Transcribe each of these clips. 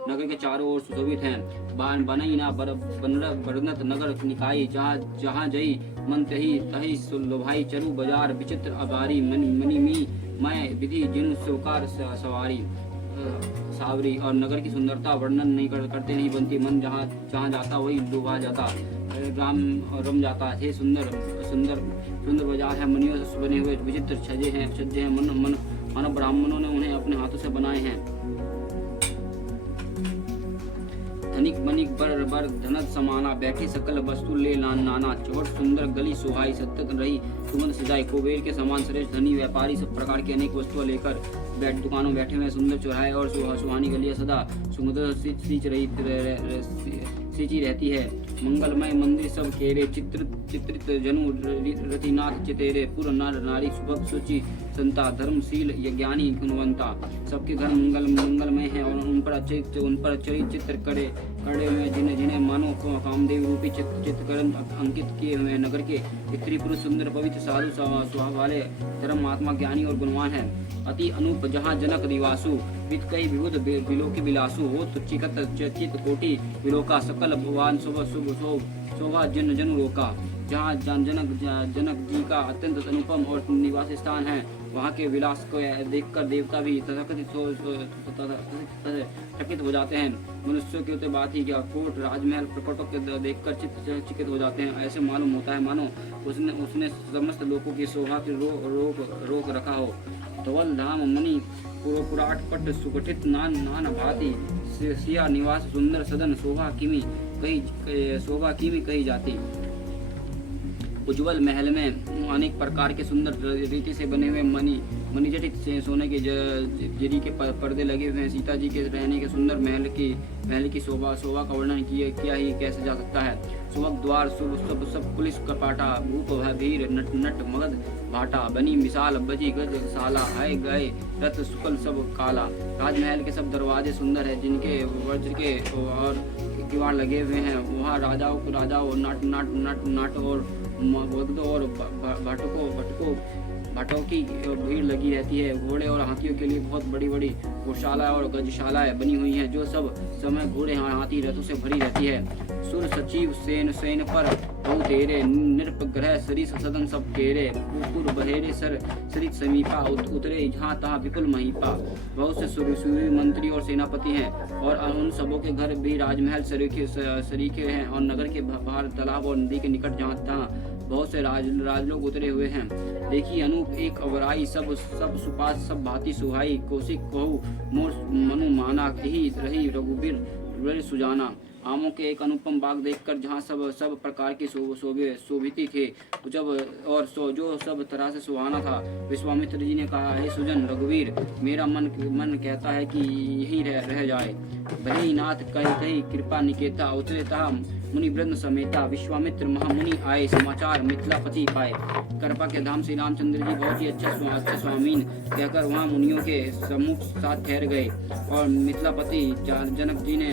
नगर के चारों ओर सुशोभित हैं। बनई ना बरनत नगर निकाई, जहाँ जई मन तही लोभाई। चरु बाजार विचित्र अबारी, मणिमी मैं विधि जिनु स्वीकार सवारी सावरी। और नगर की सुंदरता वर्णन नहीं करते नहीं बनती, मन जहाँ जाता वही डूबा जाता, राम रम जाता है। सुंदर बाजार है, मनियों से बने हुए विचित्र छज्जे हैं मानव ब्राह्मणों ने उन्हें अपने हाथों से बनाए हैं। धनिक बनिक बर धनत समाना, बैठे सकल वस्तु ले नाना। चौट सुंदर गली सुहाई, सतत रही सुगंध सिजाई। कुबेर के समान श्रेष्ठ धनी व्यापारी सब प्रकार की अनेक वस्तुएं लेकर दुकानों बैठे हुए। सुंदर चौराहे और सुहानी गलियां सदा सुंदर सींची रहती है। मंगलमय मंदिर सब केरे, चित्रित जनु रतिनाथ चितेरे। पुर नर नारी सुभग सुचि संता, धर्मशील ज्ञानी गुणवंता। सबके घर मंगलमय है और उन पर चित्र करे हुए जिन्हें मानो कामदेव रूपी चित्रकरण अंकित किए हुए। नगर के स्त्री पुरुष सुंदर पवित्र साधु स्वभाव वाले, धर्म महात्मा ज्ञानी और गुणवान है। अति अनूप जहाँ जनक निवासु, विद कई विविध विलोकी विलासु। हो चिकत चित कोटि विलोका, सकल भगवान शोभा जन रोका। जहाँ जनक जी का अत्यंत अनुपम और निवास स्थान है, वहाँ के विलास को देखकर देवता भी चकित हो जाते हैं। मनुष्यों की तो बात ही क्या, कोट राजमहल प्रकटों के देखकर चिकित हो जाते हैं। ऐसे मालूम होता है मानो उसने समस्त लोगों की शोभा की रोक रखा हो। धवल धाम मुनि पुराट पट सुगठित नान भांति, सिया निवास सुंदर सदन। शोभा किमी कही जाती। उज्जवल महल में अनेक प्रकार के सुंदर रीति से बने हुए मणिजटित सोने के जरी के पर्दे लगे हुए हैं। सीता जी के रहने के सुंदर महल की शोभा का वर्णन किया ही कैसे जा सकता है। सुबह द्वार सब पुलिस कपाटा, भूप भीर नट मगध भाटा। बनी मिसाल बजी गज साला, आए गए रथ सुकल सब काला। राजमहल के सब दरवाजे सुंदर है, जिनके वज्र के और किवाड़ लगे हुए हैं। वहाँ राजाओं नाट और भक्तों और भटकों की भीड़ लगी रहती है। घोड़े और हाथियों के लिए बहुत बड़ी गौशाला और गजशालाएं बनी हुई हैं, जो सब समय घोड़े हाथी रथों से भरी रहती है। सुर सचिव सेन पर बहु तेरे, नृपग्रह सरिस सदन सब केरे। पुर बहेरे सरित समीपा, उतरे जहाँ तहाँ विपुल महीपा। बहुत से सूर्य मंत्री और सेनापति हैं, और उन सबों के घर भी राजमहल सरीखे हैं। और नगर के बाहर तालाब और नदी के निकट जहाँ तहाँ बहुत से राजलोग उतरे हुए हैं। देखिए अनूप एक अवराई, सब सुपास सब भांति सुहाई। कौशिक कहू मोर मनु माना, ही रही रघुबीर सुजाना। आमों के एक अनुपम बाग देखकर जहाँ सब प्रकार की शोभित थे, जो सब तरह से सुहाना था। विश्वामित्र जी ने कहा, हे सुजन रघुवीर, मेरा मन कहता है कि यहीं रह जाए। भले ही नाथ कही कृपा निकेता, उतरे तहा मुनि वृंद समेता। विश्वामित्र महामुनि आए, समाचार मिथिलापति पाए। करपा के धाम श्री रामचंद्र जी बहुत ही अच्छा स्वामीन कहकर वहाँ मुनियों के सम्मुख साथ ठहर गए। और मिथिलापति जनक जी ने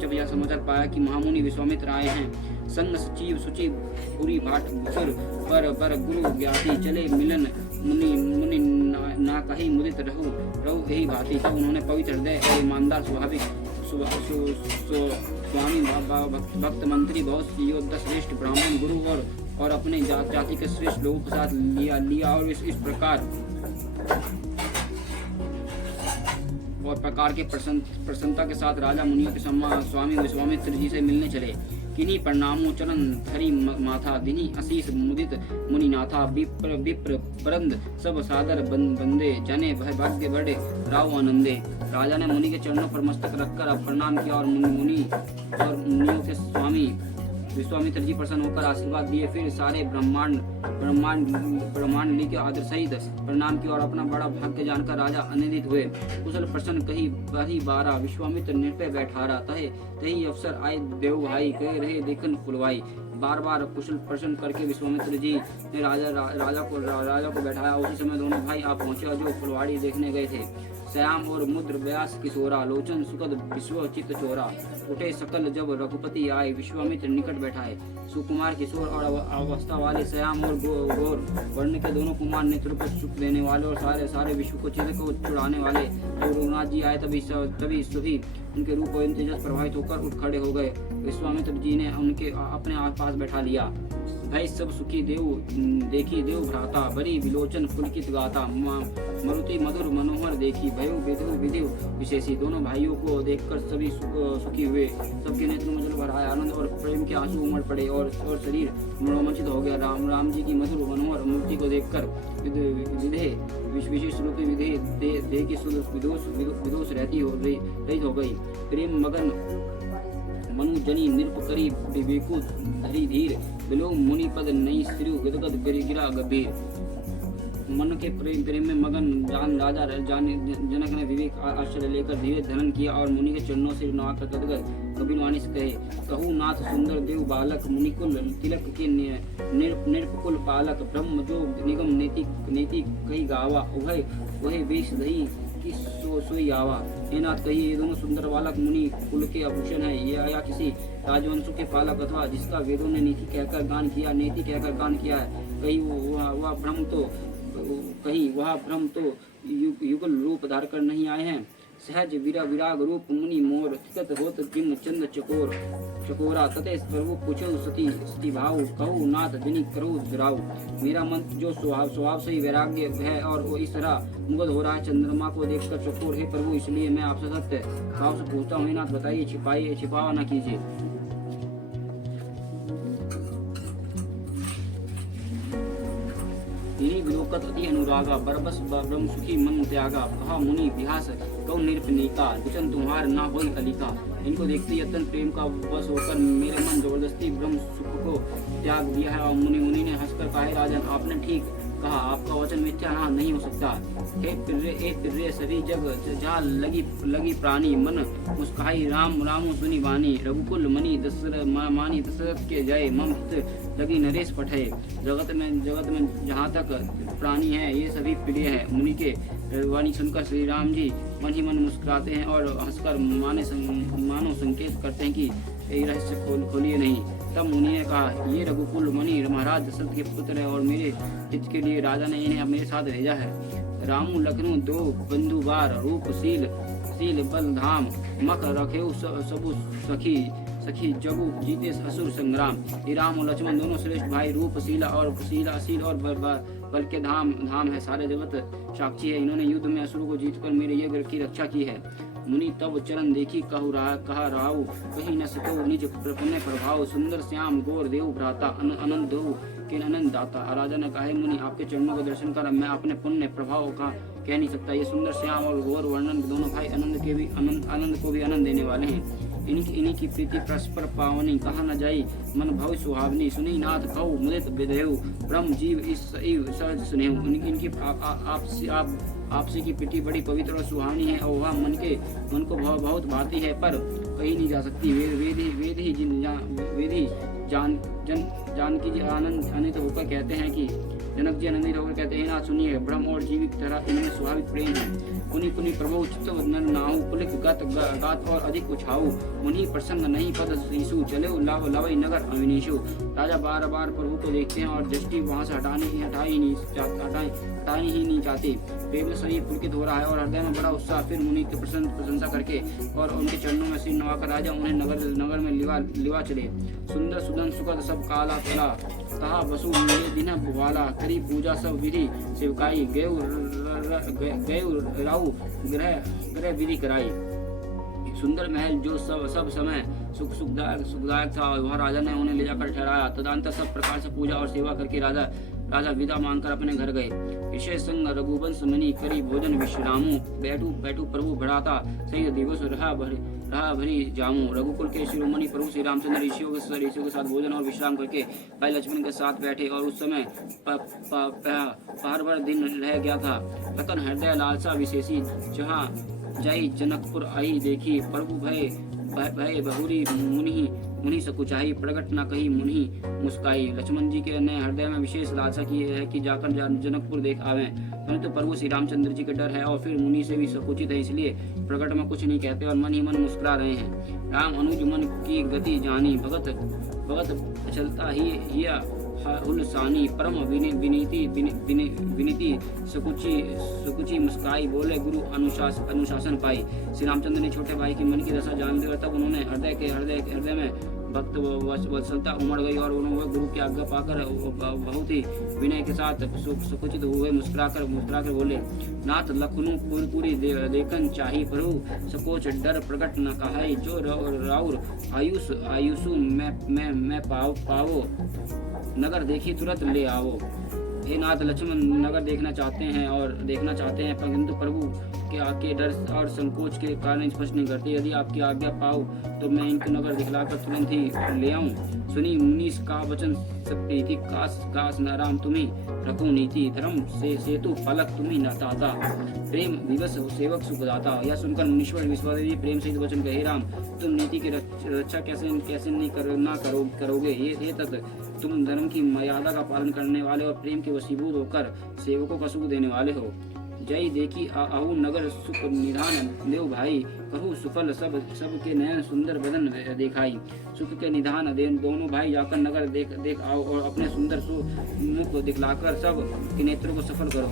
जब यह समाचार पाया कि महामुनि विश्वामित्र आए हैं, संग सचिव सुचि पूरी भाट सुर पर गुरु ज्ञाति चले मिलन। मुनि ना कही मुदित रहु यही भांति। जब उन्होंने पवित्र हृदय और ईमानदार स्वाभाविक स्वामी भक्त मंत्री बहुत योद्धा श्रेष्ठ ब्राह्मण गुरु और अपने जाति के श्रेष्ठ लोगों के साथ लिया और इस प्रकार के प्रसन्नता के साथ राजा मुनियों के स्वामी विश्वामित्र जी से मिलने चले। किन्हीं प्रणामों चरण धरी माथा, दिनी असीस मुदित मुनिनाथा। विप्र परंद सब सादर बंदे, जने भाग्य बड़े राव आनंदे। राजा ने मुनि के चरणों पर मस्तक रखकर प्रणाम किया और मुनियों के स्वामी विश्वामित्र जी प्रसन्न होकर आशीर्वाद दिए। फिर सारे ब्रह्मांड ली के आदर सहित प्रणाम किया और अपना बड़ा भाग्य जानकर राजा आनंदित हुए। कुशल प्रसन्न कही बारा, विश्वामित्र निर्भय बैठारा। तही अवसर आए देव भाई, कहे रहे देखन फुलवाई। बार बार कुशल प्रश्न करके विश्वामित्र जी ने राजा को बैठाया। उसी समय दोनों भाई आप पहुंचे जो फुलवाड़ी देखने गए थे। श्याम और मुद्र व्यास किशोरा, लोचन सुखद विश्व चित चोरा। उठे सकल जब रघुपति आए, विश्वामित्र निकट बैठाए। सुकुमार किशोर और अवस्था वाले श्याम और गौर वर्ण के दोनों कुमार, नेत्र को सुख देने वाले और सारे विश्व को चित को छुड़ाने वाले। जब रघुनाथ जी आए तभी सभी उनके रूप और तेजस प्रभावित होकर उठ खड़े हो गए। विश्वामित्र जी ने उनके अपने पास बैठा लिया। भय सब सुखी देव देखी देव भ्राता, बड़ी विलोचन पुलकित गाता। मरुति मधुर मनोहर देखी, भयो विधु विधि विशेषी। दोनों भाइयों को देखकर सभी सुखी हुए। सबके नेत्र में जल भर आया, आनंद और प्रेम के आंसू उमड़ पड़े और शरीर रोमांचित हो गया। राम जी की मधुर मनोहर मूर्ति को देखकर विधे विशेष रूप विधे देह की विदोष रहित हो गई। प्रेम मगन मनु जनी नृप करी विवेकु धरी धीर, बिलो मुनि पद नई श्री गदगद गिरा गंभीर। मन के प्रेम में मगन राजा जनक ने विवेक आश्चर्य लेकर धीरे धरण किया और मुनि के चरणों से नवाकर गदगद कबीर वाणी से कहे, कहू नाथ सुंदर देव बालक, मुनिकुल तिलक के निरपकुल पालक। ब्रह्म जो निगम नेति कही गावा, वही वेश दही की सोई आवा। हे नाथ कहिए, ये दोनों सुंदर बालक मुनि कुल के आभूषण है या किसी राजवंशों के पालक, अथवा जिसका वेदों ने नीति कहकर गान किया है। कहीं वह ब्रह्म तो युगल रूप धार कर नहीं आए हैं। सहज विराग रूप मुनि मोर, तिकत होत जिम चंद चकोरा। तते प्रभु पूछो सती भाव, कहू नाथ जनी करो दुराव। मेरा मन जो स्वभाव से ही वैराग्य है और वो इस तरह मुग्ध हो रहा है चंद्रमा को देखकर चकोर। हे प्रभु, इसलिए मैं आपसे सत्य भाव से पूछता हूँ, नाथ बताइए, छिपावा न कीजिए। विलोकत अति अनुरागा, बरबस ब्रह्म सुखी मन त्यागा। कहा मुनि विहास कौ निरपनीका, दुचन तुम्हार ना होई अलिका। इनको देखते ही अत्यंत प्रेम का वश होकर मेरे मन जबरदस्ती ब्रह्म सुख को त्याग दिया है। और मुनि ने हंसकर कहा, राजन आपने ठीक कहा, आपका वचन मिथ्या नहीं हो सकता। हे पिर्रे सभी जग जहाँ लगी प्राणी, मन मुस्काई राम सुनी वाणी। रघुकुल मणि मानी दशरथ के जय, मम लगी नरेश पठे। जगत में जहाँ तक प्राणी है ये सभी प्रिय है। मुनि के वाणी सुनकर श्री राम जी मन ही मन मुस्कुराते हैं और हंसकर मानो संकेत करते हैं कि ये रहस्य खोलिए नहीं। तब मुनि ने कहा, ये रघुकुल मणि महाराज दशरथ के पुत्र है और मेरे हित के लिए राजा ने इन्हें मेरे साथ भेजा है। रामू लखनऊ दो बंधु बार, रूप शील बल धाम। मख रखेऊ सबु सखी जगु जीते असुर संग्राम। ये राम और लक्ष्मण दोनों श्रेष्ठ भाई, रूप शील और बल के धाम है। सारे जगत साक्षी है, इन्होंने युद्ध में असुर को जीतकर मेरे यज्ञ की रक्षा की है। मुनि तब चरण देखी कहा राहु, कहीं न सको निज पुण्य प्रभाव। सुंदर श्याम गौर देव भ्राता, अनंत देव के अनंत दाता। राजा ने कहा, मुनि आपके चरणों का दर्शन कर मैं अपने पुण्य प्रभाव का कह नहीं सकता। ये सुंदर श्याम और गौर वर्णन दोनों भाई आनंद को भी आनंद देने वाले हैं। इन्हीं की प्रीति परस्पर पावनी, कहा न जाई मन भव सुहावनी। सुनी नाथ कहो मुदित विदेहु, ब्रह्म जीव इस सहज स्नेहु। इनकी आपसी की प्रीति बड़ी पवित्र और सुहावनी है और वह मन को बहुत भाती है, पर कहीं नहीं जा सकती। वेद ही जानकी जी आनंदित होकर कहते हैं कि जनक जी आनंदित होकर कहते हैं, ना सुनिए, ब्रह्म और जीव की तरह इनमें स्वाभाविक प्रेम है। पुनि प्रभु चित्त नर नाहु, पुलिक गात और अधिक उछाऊ। मुनि प्रसंग नहीं पद शीशु, चले लवई नगर अविनीशु। राजा बार प्रभु को देखते हैं और दृष्टि वहां से हटानी ही नहीं चाहती। प्रेम शरीर पुलकित हो रहा है और हृदय में बड़ा उत्साह। फिर मुनि की प्रशंसा करके और उनके चरणों में सिर नवाकर राजा उन्हें नगर में लिवा चले। सुंदर सुदन सुखद सब काला तला, तहा वसु मेरे दिन भुवाला। करी पूजा सब विधि सेवकाई, गए राहु ग्रह विधि कराई। सुंदर महल जो सब समय सुखदायक था, वहाँ राजा ने उन्हें ले जाकर ठहराया। तदंतर सब प्रकार से पूजा और सेवा करके राजा विदा मांगकर अपने घर गए। विषय संग रघुवंश मणि करी भोजन विश्रामू। बैठू प्रभु बढ़ाता, सही दिवस रहा भरी जामू। रघुकुल के शिरोमणि प्रभु श्री रामचंद्र ऋषियों के साथ भोजन और विश्राम करके भाई लक्ष्मण के साथ बैठे और उस समय पहर भर दिन रह गया था। रतन हृदय लालसा विशेषी, जहाँ जाई जनकपुर आई देखी। प्रभु भय बहुरी मुनि मुनि सकुचाई, प्रकट न कही मुनि मुस्काई। लक्ष्मण जी के ने हृदय में विशेष लालसा की है कि जाकर जनकपुर देख आवें, परंतु प्रभु श्री रामचंद्र जी के डर है और फिर मुनि से भी सकुचित है, इसलिए प्रकट में कुछ नहीं कहते और मन ही मन मुस्कुरा रहे हैं। राम अनुज मन की गति जानी, भगत भगत चलता ही हुलसानी, परम विनीति सकुची मुस्काई, बोले गुरु अनुशासन पाई। श्री रामचंद्र ने छोटे भाई की मन की दशा जान ली और तब उन्होंने हृदय में भक्त वत्सलता उमड़ गई और उन्होंने गुरु की आज्ञा पाकर बहुत ही विनय के साथ सकुचित हुए मुस्कुराकर बोले, नाथ लखनऊ पुरपुरी देखन चाही, प्रभु सकोच डर प्रकट न कहाई, जो राउर आयुषु मैं पावो, नगर देखी तुरंत ले आओ। हे नाथ, लक्ष्मण नगर देखना चाहते हैं परंतु प्रभु के आके डर और संकोच के कारण स्पष्ट नहीं करते। यदि आपकी आज्ञा पाओ तो मैं इनको नगर दिखलाकर तुरंत ही ले आऊं। सुनी मुनीस का वचन प्रीति, काश न राम तुम्हें रखो नीति, धर्म से सेतु फलक तुम्हें न दाता, प्रेम विवश सेवक सुखदाता। यह सुनकर मुनीश्वर विश्वास प्रेम से वचन कहे, राम तुम नीति की रक्षा कैसे नहीं करोगे। ये तत् तुम धर्म की मर्यादा का पालन करने वाले और प्रेम के वशीभूत होकर सेवकों का सुख देने वाले हो। जय देखी आहू नगर सुख निधान, देव भाई कहू सुफल सब के नयन सुंदर बदन देखाई। सुख के निधान दोनों भाई जाकर नगर देख आओ और अपने सुंदर मुख दिखलाकर सब के नेत्रों को सफल करो।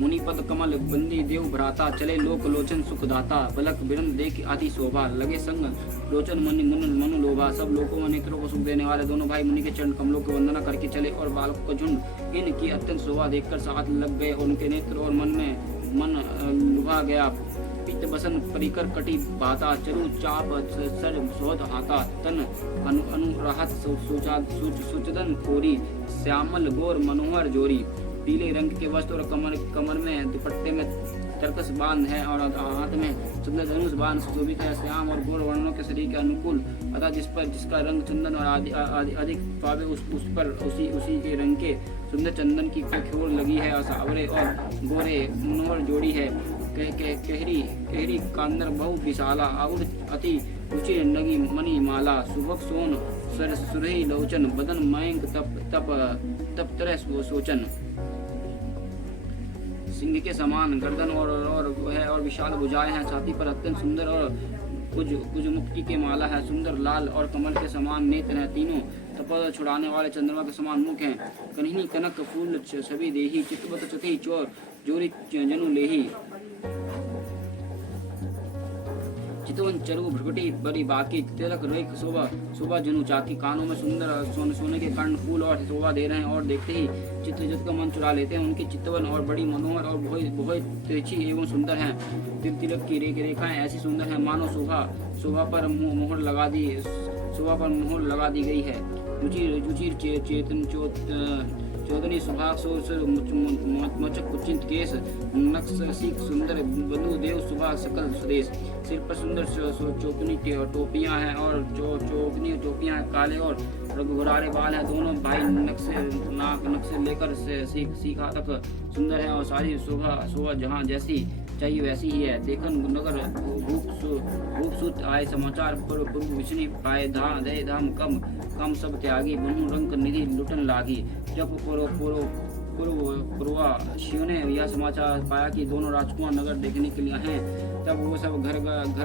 मुनि पद कमल बंदी देव भ्राता, चले लोक लोचन सुखदाता, पलक बिरन देख आदि शोभा, लगे संग लोचन मनु लोभा। सब लोगों में नेत्रों को सुख देने वाले दोनों भाई मुनि के चरण कमलों की वंदना करके चले और बालकों का झुंड इनकी अत्यंत शोभा देखकर साथ लग गए। उनके नेत्र और मन लुभा गया। पित्त बसन परिकर कटी बाता, चरु चाप सर सोध हाथा, तन अनुराहत सुचदन खोरी, श्यामल गोर मनोहर जोरी। पीले रंग के वस्त्र और कमर में दुपट्टे में तरकस बांध है और हाथ में चंद्र धनुष बांध सुशोभित है। श्याम और गोर वर्णों के शरीर के अनुकूल अतः जिसका रंग चंदन और अधिक पावे उस पर उसी के रंग के सुंदर चंदन की खोर लगी है। और सावरे और गोरे मनोहर जोड़ी है। कहरी कांदर बहु विशाला, और अति रुचि नगी मणि माला, सुभग सोन सुरही लोचन, बदन मयंक तप तरह सोचन। सिंह के समान गर्दन और विशाल भुजाएं हैं। छाती पर अत्यंत सुंदर और कुछ मुक्ति के माला है। सुंदर लाल और कमल के समान नेत्र हैं। तीनों तपस्या छुड़ाने वाले चंद्रमा के समान मुख हैं। कन्हनी कनक फूल छवि देही, चितवत चथी चोर जोरी जनु लेही। चितवन चरु भ्रकुटी बड़ी बाकी, तिलक रेख शोभा जनु चाकी। कानों में सुंदर सोने के कर्ण फूल और शोभा दे रहे हैं और देखते ही चित्रजत का मन चुरा लेते हैं। उनकी चितवन और बड़ी मनोहर और बहुत तिरछी एवं सुंदर हैं। तिलक की रेखाएं ऐसी सुंदर हैं मानो शोभा पर मोहर लगा दी गई है। रुचिर चेतन चौधरी सुभाग मचक कुचिंत केस, नक्शा सुंदर बंधु देव सुभाग सकल स्वदेश। सिर पर सुंदर चौकनी टोपियां हैं और चौकनी टोपियां काले और रघुरारे बाल हैं। दोनों भाई नक्शे लेकर सीखा तक सुंदर है और सारी शोभा जहाँ जैसी चाहिए वैसी ही है। देखन नगर रूप आए समाचार पूर्व विष्णु पाए दे धाम कम सब त्यागी, बनु रंग निधि लुटन लागी। जब पूर्वा शिव ने यह समाचार पाया कि दोनों राजकुमार नगर देखने के लिए हैं, तब वो सब घर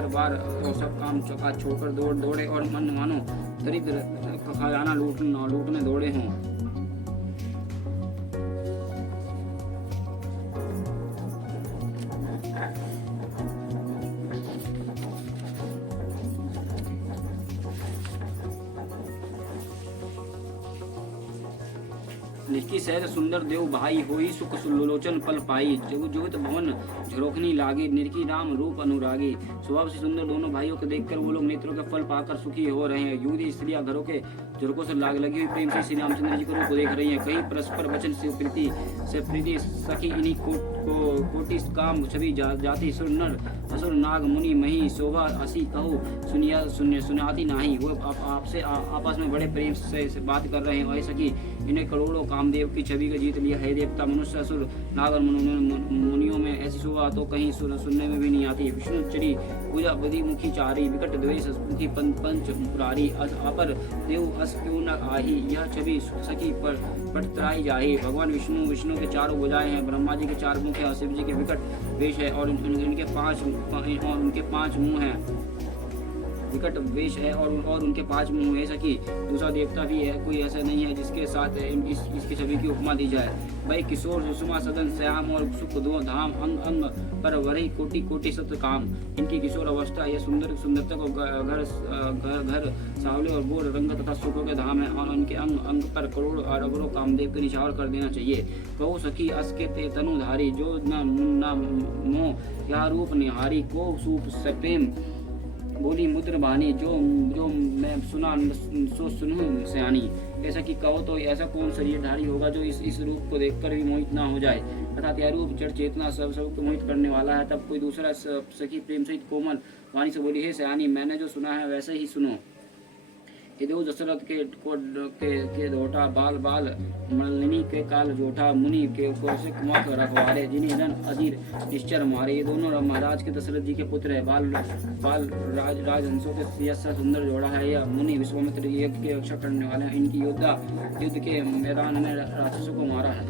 बार और सब काम चौका छोड़कर दौड़े और मन मानो दरिद्र खजाना लूटने दौड़े हों। निष्की सहज सुंदर देव भाई होई, सुख सुलोचन पल पाई। जुगत भवन झरोखनी लागी, निरकी राम रूप अनुरागी। स्वभाव से सुंदर दोनों भाइयों को देखकर वो लोग नेत्रों के फल पाकर सुखी हो रहे हैं। युवती स्त्रियां घरों के झरोकों से लगी हुई प्रेम से श्री रामचंद्र जी को रूप देख रही हैं। कहीं परस्पर वचन से प्रीति सखी इन्हीं कोटि काम छवि जाति सुर नर असुर नाग मुनि मही शोभा हसी कहू सुनाती नाही। वो आपस में बड़े प्रेम से बात कर रहे हैं। वही सखी इन्हें करोड़ों काम कामदेव की छवि को जीत लिया है। देवता, मनुष्य, असुर, नाग और मुनियों में ऐसी शोभा तो कहीं सुनने में भी नहीं आती। विष्णु चरी पूजा विधि मुखी चारी, विकट द्वेष मुखी पंच पुरारी, अपर देव अस क्यों न आही, यह छवि सखी पर पटतराई जाही। भगवान विष्णु के चारों भुजाएं हैं, ब्रह्मा जी के 4 मुख है और शिव जी के विकट वेश है और उनके 5 मुंह हैं। विकट वेश है और उनके 5 मुंह है। सखी, दूसरा देवता भी है, कोई ऐसा नहीं है जिसके साथ इसकी छवि की उपमा दी जाए। भाई किशोर सुषमा सदन श्याम और सुख दो धाम, अंग अंग पर वही कोटि कोटि सत काम। इनकी किशोर अवस्था यह सुंदरता को घर सावले और बोर रंग तथा सुखों के धाम है और उनके अंग अंग पर करोड़ अरबों कामदेव के निछावर कर देना चाहिए। कहो सखी अस के ते तनुधारी, जो न मोह या रूप निहारी, को सूप प्रेम बोली मुद्र बानी, जो मैं सुना सो सुनूं सयानी। ऐसा कि कहो तो ऐसा कौन शरीरधारी होगा जो इस रूप को देखकर भी मोहित ना हो जाए। अर्थात यह रूप जड़ चेतना सबको मोहित करने वाला है। तब कोई दूसरा सखी प्रेम सहित कोमल वाणी से बोली, हे सयानी, मैंने जो सुना है वैसे ही सुनो। यदि दशरथ के धोटा, बाल मलिनी के काल जोठा, मुनि के कौशिक मुख रखवारे, जिन्हें जन अधीर निश्चर मारे। ये दोनों महाराज के दशरथ जी के पुत्र है। बाल राजहंसों के यश सुंदर जोड़ा है। यह मुनि विश्वामित्र यज्ञ की रक्षा करने वाले हैं। इनकी युद्ध के मैदान में राक्षसों को मारा है।